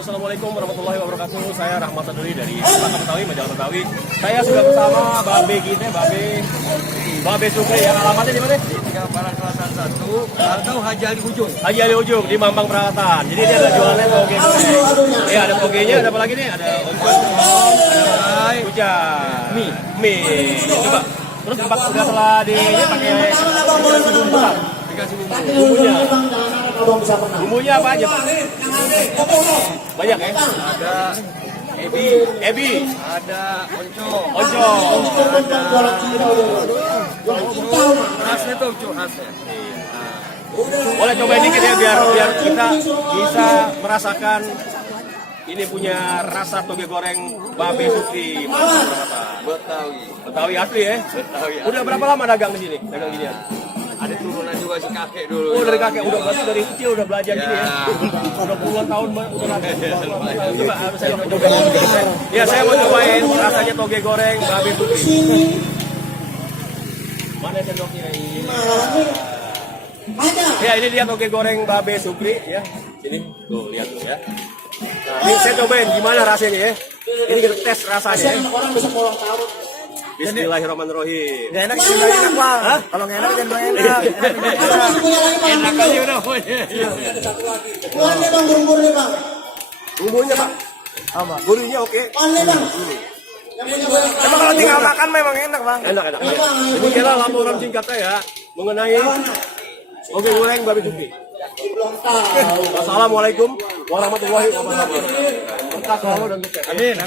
Assalamualaikum warahmatullahi wabarakatuh. Saya Rahmat Saduri dari Kota Betawi, Majalah Betawi. Saya sudah bersama Babe kita, Babe Sukri. Yang alamatnya di mana? Di Tiga Barat Selatan 1 atau Haji Ali Ujung. Haji Ali Ujung di Mampang Peralatan. Jadi ini ada jualannya toge. Ya ada togenya, ada apa lagi nih? Ada hujan, mie. Coba. Terus setelah pakai dikasih bumbunya. Bumbunya apa aja, Pak? Banyak ya? Ada Ebi, ada onco, khasnya tuh khasnya. Boleh cobain dikit ya biar kita bisa merasakan ini punya rasa toge goreng Babe Sukri. Betawi asli ya? Betawi. Udah berapa lama dagang di sini? Dagang gini ya? Ada turunan juga si kakek dulu. Oh dari kakek, udah berarti dari kecil udah belajar gini ya? Udah puluhan tahun udah lagi. Coba harus saya cobain. Ya saya mau cobain rasanya toge goreng Babe Sukri. Mana sendoknya ini? Ya ini dia toge goreng Babe Sukri ya. Ini tuh lihat tuh ya. Nah, ini saya cobain gimana rasanya ya. Ini kita tes rasanya ya. Orang bisa pulang tahu. Bismillahirrahmanirrahim. Gak enak sih, gak enak bang. Kalau nggak enak jangan enak. Enak aja udah punya. Buahnya bang, burung-burungnya bang. Bumbunya Pak. Apa? Gurihnya oke. Buahnya bang. Emang kalau tinggal makan memang enak bang. Enak. Ini kira laporan singkatnya ya mengenai toge goreng Babe Sukri. Belum tahu. Assalamualaikum warahmatullahi wabarakatuh. Berkah selalu dan sukses. Amin.